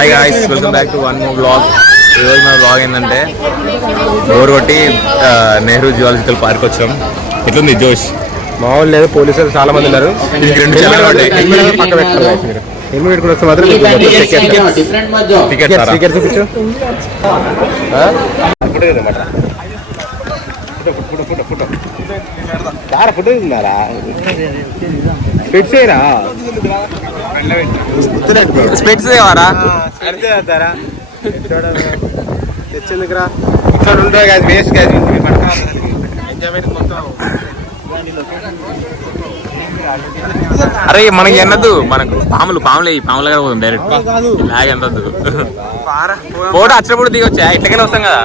Hi guys, welcome back to one more blog. ఈరోజు మన blog ఏంటంటే బోర్ కొట్టి నెహ్రూ జువాలజికల్ పార్క్ వచ్చాం. ఎట్లుంది జోష్? మామూలు లేదు, పోలీసులు చాలా మంది ఉన్నారు. పక్క పెట్టుకోవాలి, హెల్మెట్ పెట్టుకుని వస్తే మాత్రం టికెట్ చూపించు. ఫోటో తిన్నారా? స్పెట్స్ దేవారా తెచ్చేందుకురా? ఇక్కడ ఉంటాయి కదా, వేస్ట్ కాదు. ఎంజాయ్మెంట్ మొత్తం. అరే మనకి ఎన్నద్దు, మనకు పాములు పాములుగా పోతుంది డైరెక్ట్. లాగ్ ఎంతద్దు, ఫోటో వచ్చినప్పుడు దిగొచ్చా? ఇట్లకైనా వస్తాం కదా.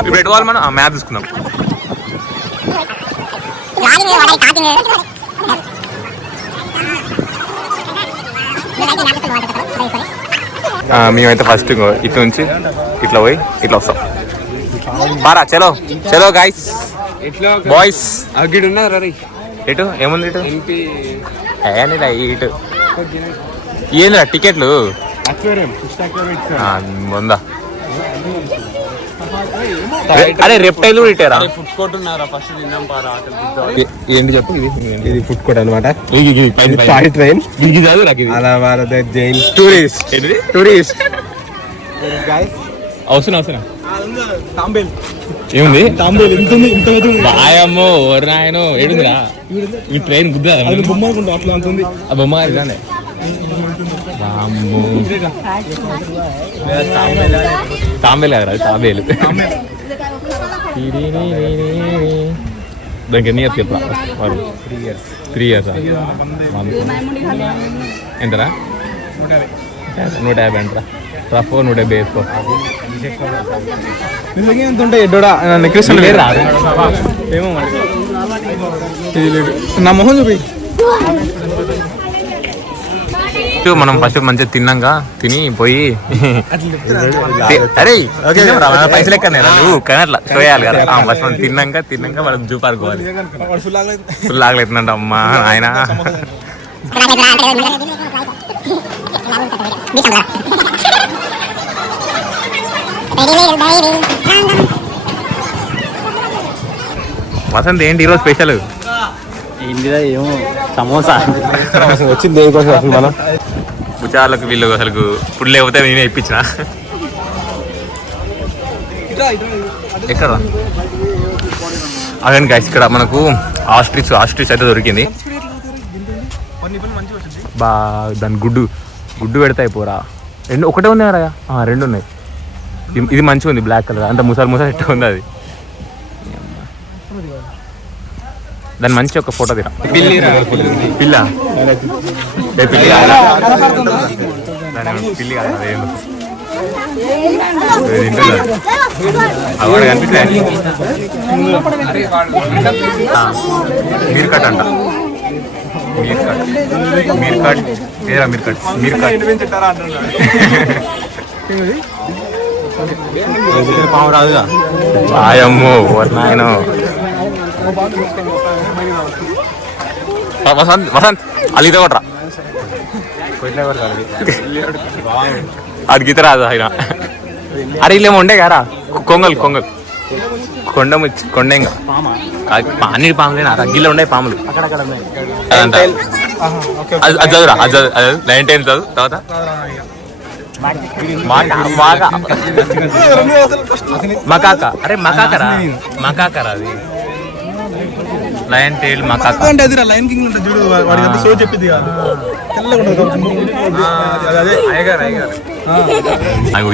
ఇప్పుడు పెట్టుకోవాలి మనం. మ్యాప్ తీసుకుందాం. మేమైతే ఫస్ట్ ఇటు నుంచి ఇట్లా పోయి ఇట్లా వస్తాం. బారా చలో చలో గైస్, బాయ్స్. అగ్గిడు ఉన్నారు. ఇటు ఏముంది? ఇటు ఇటు ఏందిరా టికెట్లు ఉందా? అరే రెప్టైల్ కూడా ఇట్టారా? ఫుడ్ కోర్ట్ ఉన్నారా? ఫస్ట్ తిన్నాం పారా. ఏంటి చెప్పు. ఇది ఫుడ్ కోర్ట్ అనమాట. ట్రైన్ జైన్ టూరిస్ట్ అవసరం ఏముంది? బాయమ్మో నాయనో ఏడుందిరా ఈ ట్రైన్ గుద్దా? ఆ బొమ్మ ఇలానే తాంబేలు కదా, తాంబేలు. దానికి ఎన్ని ఇయర్స్ చెప్పరా? 3 years. ఎంతరా? 150 అంటరా? రఫ్ 170 వేసుకో. ఎంత ఉంటాయి ఎడ్డోడా? ఏమో నా మొహం చూపి. మనం ఫస్ట్ మంచిగా తిన్నాక తిని పోయి అరే పైసలు ఎక్కడ నువ్వు కానీ అట్లా చూయాలి కదా. ఫస్ట్ మనం తిన్నాక మనం జూ పార్క్ పోవాలి. ఫుల్ ఆగలేతుందంట అమ్మా ఆయన. వసంత్ ఏంటి ఈరోజు స్పెషల్? ఏంటిదా? ఏమో సమోసా వచ్చింది దేనికోసం అసలు మనం? బుచార్లకు వీళ్ళు అసలు ఫుడ్ లేకపోతే నేనే ఇప్పించిన. ఎక్కడ అదే గైస్, ఇక్కడ మనకు ఆస్ట్రిచ్ అయితే దొరికింది. బా దాని గుడ్డు పెడితే అయిపోరా. ఒకటే ఉంది రా? 2 ఉన్నాయి. ఇది మంచిగా ఉంది, బ్లాక్ కలర్. అంత ముసాలు ఎట్ట ఉంది అది. దాన్ని మంచి ఒక ఫోటో తీరా. పిల్ల పిల్లి కాదు అవాడు కనిపిస్తే మీర్కట్ అంట. మీర్కట్ ఏరా? మీర్కట్ పాము రాదుగా. ఆయమ్మో నాయనో. వసంత్ అది గీత కొట్టరా? అది గీత రాదు ఆయన. అరే ఇల్లేమో ఉండే కారా? కొంగల్ కొండేంగా అన్ని పాములేనా? రగ్గిలో ఉండే పాములు అది చదువురా. అది 9 చదువు. తర్వాత మకాక. అరే మకాకరా అది లయన్ టైల్ మకాక అంటే అది లయన్ కింగ్ ఉంటుంది చూడు, వాడి షో చెప్పింది కాదు.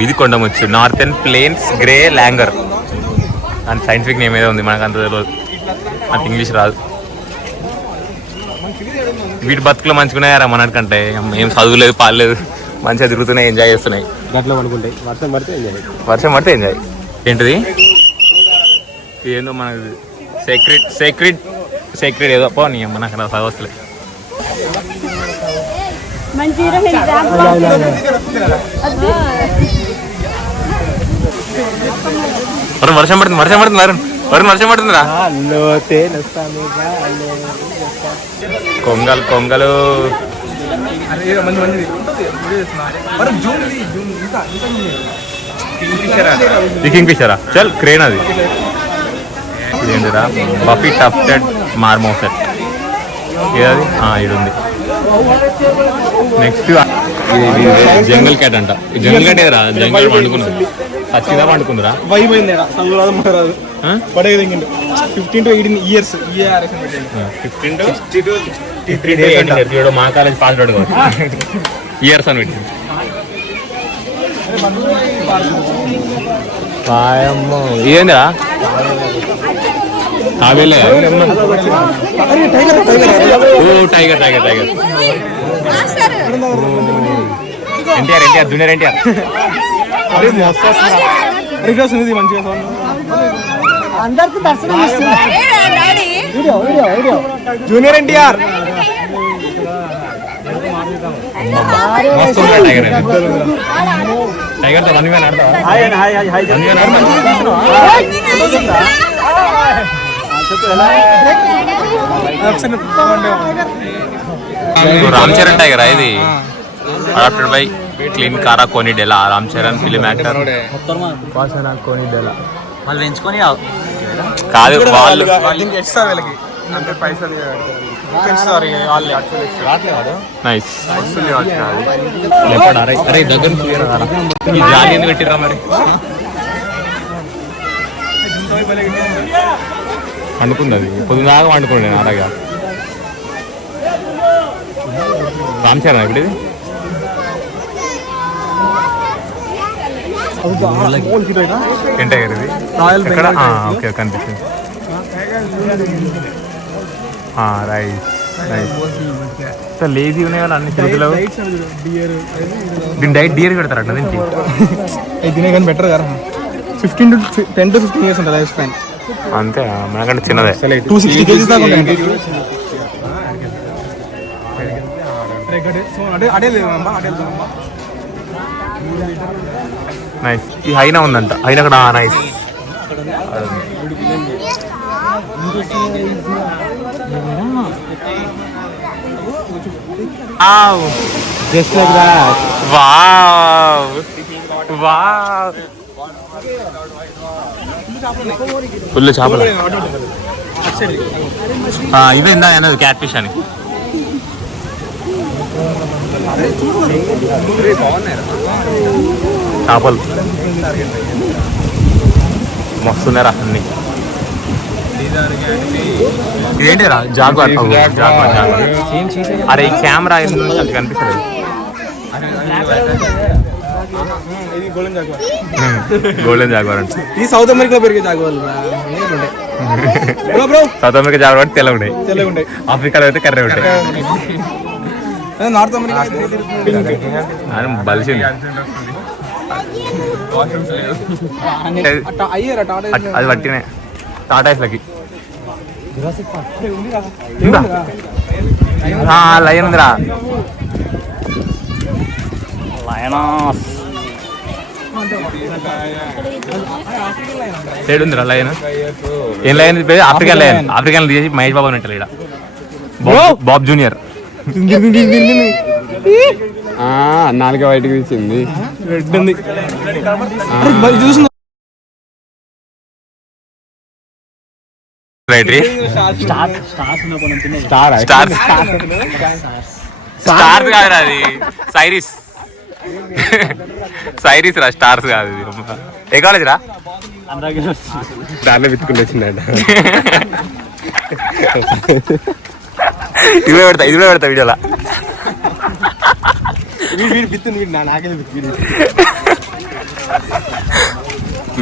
ఇది కొండముచ్చు, నార్థన్ ప్లేన్స్ గ్రే ల్యాంగర్ అని సైంటిఫిక్ నేమ్ ఏదో ఉంది, మనకు అంత తెలియదు, అంత ఇంగ్లీష్ రాదు. వీటి బతుకులు మంచుకున్నాయారా మనకంటే? ఏం చదువులేదు, పాలేదు, మంచిగా తిరుగుతున్నాయి, ఎంజాయ్ చేస్తున్నాయి. వర్షం పడితే ఎంజాయ్. ఏంటిది ఏందో మనకు సీక్రెట్ ఏదో పో నీ అమ్మ, నాకు చదవట్లేదు. వర్షం పడుతుంది. వరకు వర్షం పడుతుందిరా. కొంగలు కొంగలు కింగ్ ఫిషరా చల్ క్రేన్ అది. ఇదేంటిరా బఫీ టఫ్టెడ్ మార్మోసెట్ ఏది ఇది ఉంది. నెక్స్ట్ జంగల్ క్యాట్ అంట. జంగల్ క్యాట్ ఏదరా జంగల్ పండుకున్నది ఖచ్చితంగా పండుకుందిరా. 15 to 18 years. 15 to 18 years. మా కాలేజ్ పాస్ అవుట్ ఇయర్స్ అని పెట్టింది. ఇదేందిరా తాబేలే. Tiger tiger tiger NTR junior NTR. Junior NTR మస్తు టైగర్. టైగర్ తో వన్ ఆడతా. రామ్ చరణ్ టైగర్ ఇది adopted by Klin Kaara Konidela. Ram Charan film actor. వాళ్ళు పెంచుకొని కాదు వాళ్ళు నైస్. అరే దగ్గర ఈ జాలి ఎందుకు పెట్టిరా మరి. వండుకుంది అది పొద్దుదాకా వండుకోండి నేను అలాగా. రామ్ చరణ్ ఇప్పుడు ఇది ఏంటి ఇది ఓకే కనిపిస్తుంది. రైట్ రైట్ లేజీ ఉన్నాయి వాళ్ళు అన్ని చేతులు. దీని డైట్ డియర్ పెడతారు అట్లా దీనికి. తినే కానీ బెటర్ కదా. 10 to 15 years ఉంటుంది లైఫ్ స్పాన్. అంతే మనకంటే చిన్నదే. 260 kgs దాకా ఉంటాయి. నైస్. ఈ హైనా ఉందంట. హైనా కూడా nice. Just like that. Wow. Wow. Full చేపలు. ఇదే ఇందా అన్నది క్యాట్ ఫిష్ అని. చేపలు మస్తున్నారా అన్ని. ఇదేంటిరా జాగ్వార్. Jaguar jaguar. అరే ఈ కెమెరా ఎందుకు కనిపిస్తుంది. గోల్డెన్ జాగ్వార్ అంటే ఈ సౌత్ అమెరికాలో పెరిగే జాగ్వార్లు. సౌత్ అమెరికా జాగ్వార్ అంటే తెల్ల ఉంటాయి. ఆఫ్రికాలో అయితే కర్రీ ఉంటాయి. నార్త్ అమెరికా బలిసింది అది పట్టినే టాటాయిస్లకి. లయన్ ఉందిరా. సైడ్ ఉందిరా లయన్. ఏం లయన్ పేరు? African lion. ఆఫ్రికన్ తీసి మహేష్ బాబు ఉంటాడు ఇక్కడ. Bob junior. నాలుగు బయటకు తీసింది. రెడ్ ఉంది. స్టార్స్ కాదురా అది సైరిస్. సైరిస్ రా స్టార్స్ కాదు. ఏ కాలేజ్ రా? దాంట్లో విత్తుకుని వచ్చిందంట. ఇవే పెడతా వీడియోలా.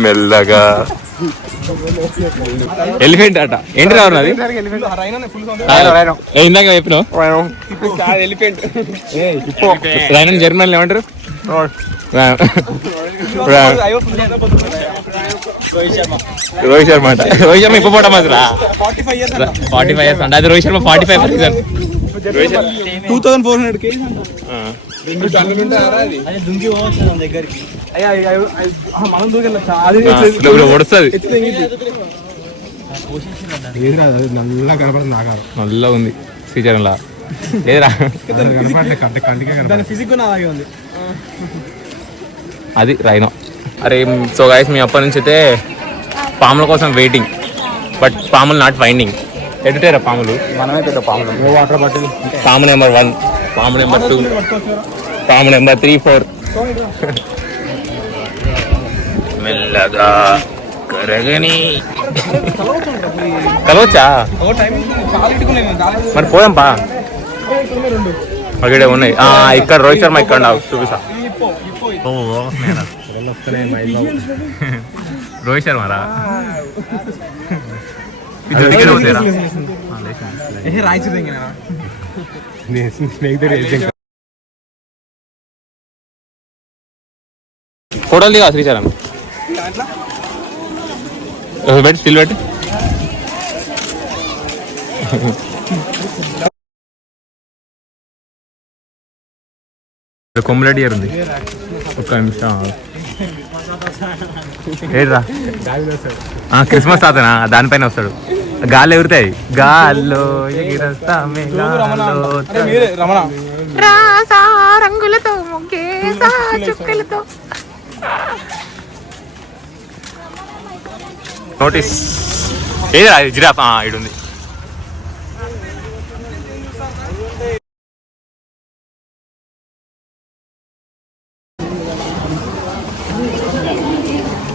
మెల్లగా ఎలిఫెంట్ అట. ఏంటి రావు అది? ఇందాక చెప్పినావు రైన్ జర్మన్ ఏమంటారు? రోహిత్ శర్మ అంట. రోహిత్ శర్మ ఇప్పుడు పోవటం అసలు 45 years అంట. అది రోహిత్ శర్మ 45 సీజన్. 2400 kg. ఒడుస్తుంది. ఏది రాదు అది నల్లగా కనపడుతుంది ఆకారం. నల్లగా ఉంది శ్రీచరణ్లా లేదురా. కంటికే కనపడదు. దాని ఫిజిక్ కూడా అలాగే ఉంది. అది రైనో. అరే సో గైస్ మీ అప్పటి నుంచి అయితే పాముల కోసం వెయిటింగ్, బట్ పాములు నాట్ ఫైండింగ్. ఎటుటారా పాములు? మనమే పెద్ద పాములు. వాటర్ బాటిల్ పాము నెంబర్ 1, పాము నెంబర్ 2, పాము నెంబర్ 3, 4. మెల్లగా కరగని కలవచ్చా? చాలా ఇటుకున్నాయి మరి పోదాంపా. అక్కడే ఉన్నాయి. ఇక్కడ రోహిత్ శర్మ ఇక్కడ చూపిస్తా. రోహిత్ శర్మరా ఫోటోలు దిగా శ్రీచరణ్ పెట్టి స్టిల్ పెట్టి. కొమ్మిరెడ్డి గారు ఉంది. ఒక్క నిమిషం ఏడ్రా. క్రిస్మస్ తాతనా దానిపైన వస్తాడు. గాల్లో ఎగురుతాయి. గాల్లో ఎగిరస్తామే రమణ రాసా రంగులతో ముగ్గేసా చుక్కలతో. నోటీస్ ఏది జిరాఫ్ ఇడుంది.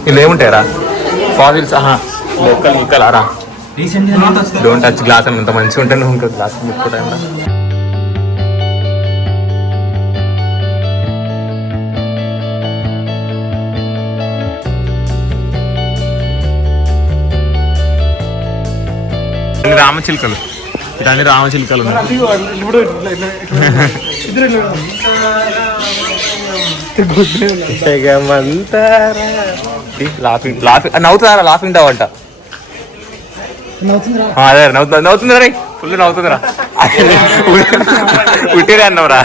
ఇలా ఏముంటాయరా ఫాజిల్స్? లోకల్ ముక్కలు రా. డోంట్ టచ్ గ్లాస్ అని అంత మంచిగా ఉంటే నువ్వు ఇంకా గ్లాస్ ముట్టుకుంటా. రామచిలుకలు, ఇలాంటి రామచిలుకలు ఉన్నాయి. నవ్వుతుందా? లాఫింగ్ అవంట. అదే నవ్వుతుందిరా, ఫుల్ నవ్వుతుందిరా. ఉట్టిరే అన్నవరా.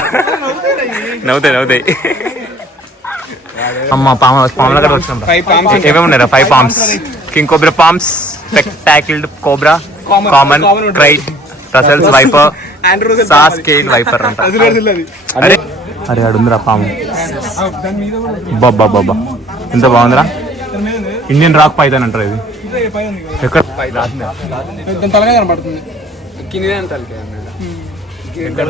నవ్వుతాయి. అమ్మ పాముల దగ్గర వచ్చినాం. ఏమేమి ఉన్నారా? 5 పామ్స్. కింగ్ కోబ్రా పామ్స్, spectacled cobra, common, krait, Russell's viper, saw scaled viper అంట. అరే అరే అడుందిరా పాము. బాబా ఎంత బాగుందిరా. ఇండియన్ రాక్ పైథాన్ అంటారు ఇది. ఎక్కడ తలనే కనపడుతుంది. ఇంకా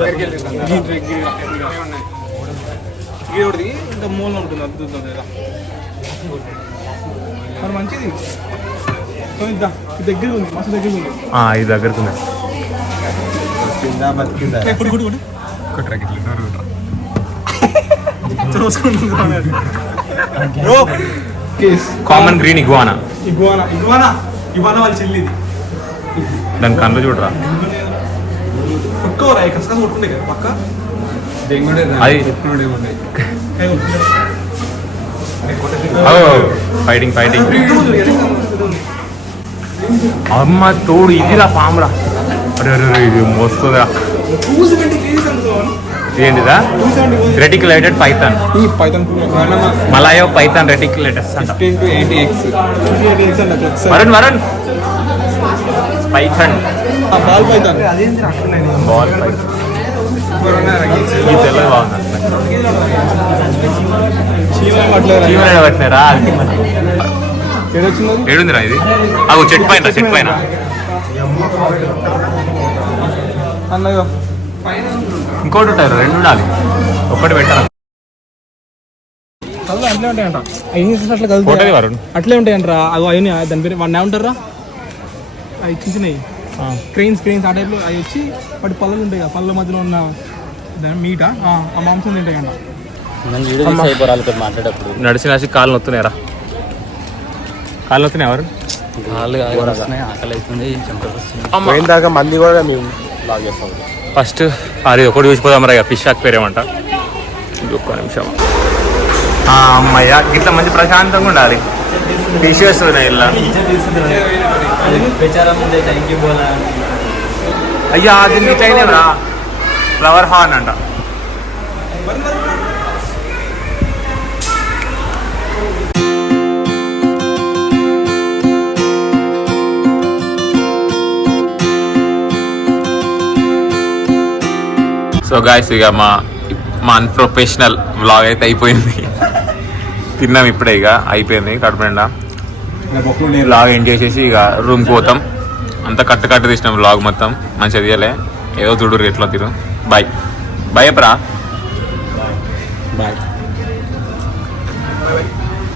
మూల ఉంటుంది అద్భుతం. మరి మంచిది దగ్గర ఉంది, మస్తు దగ్గర ఉంది. ఇది దగ్గరకు ఉంది. Common green ఇగ్వానా. వాళ్ళ చెల్లిది. దాని కళ్ళు చూడరా. పక్క అది ఫైటింగ్ అమ్మ తోడు ఇదిరా పామురా. అరే ఇది మోస్తుందిరా. ఏంటిదా? Reticulated python. Malayopython reticulated అంట. వరుణ్ python ball python. Ball python. ఈ తెల్లది బాగుంది. పట్టినారా? ఏడుందిరా ఇది? చెట్టు పైన ఇంకోటి ఉంటారు. 2 ఉండాలి, ఒక్కటి పెట్టాలి. అట్లే ఉంటాయంట. అట్లే ఉంటాయంటరా. అవి అవన్నీ దాని పేరు వాడిని ఏమంటారా? అవి చిన్నవి క్రెయిన్స్ ఆ టైప్లో అవి వచ్చి వాటి పళ్ళలు ఉంటాయి కదా, పళ్ళ మధ్యలో ఉన్న దాని మీట ఆ మాంసం తింటాయంట. మాట్లాడేటప్పుడు నడిచి కాళ్ళు నొత్తున్నాయరా. కాళ్ళు నొత్తున్నాయి. ఎవరు ఆకలి అవుతుంది. పోయిందాకా మంది కూడా మేము లాగేస్తాం. ఫస్ట్ అది ఒకటి చూసిపోదాం రా. ఫిష్ షాక్ పేరేమంట. ఒక్క నిమిషం. అమ్మయ్య ఇట్లా మంచి ప్రశాంతంగా ఉండాలి. ఫిష్ వస్తున్నాయి ఇలా. అయ్యా దీనికి ఇట్లా ఫ్లవర్ హార్న్ అంట. సో గాయస్ ఇక మా అన్ప్రొఫెషనల్ వ్లాగ్ అయితే అయిపోయింది. తిన్నాం ఇప్పుడే, ఇక అయిపోయింది కడుపు నిండా. వ్లాగ్ ఎండ్ చేసేసి ఇక రూమ్కి పోతాం. అంతా కట్టు తీసినాం వ్లాగ్ మొత్తం, మంచిగా తీయలే, ఏదో చూడరు ఎట్లా తీరు. బాయ్ బాయ్ అప్పరా. బాయ్.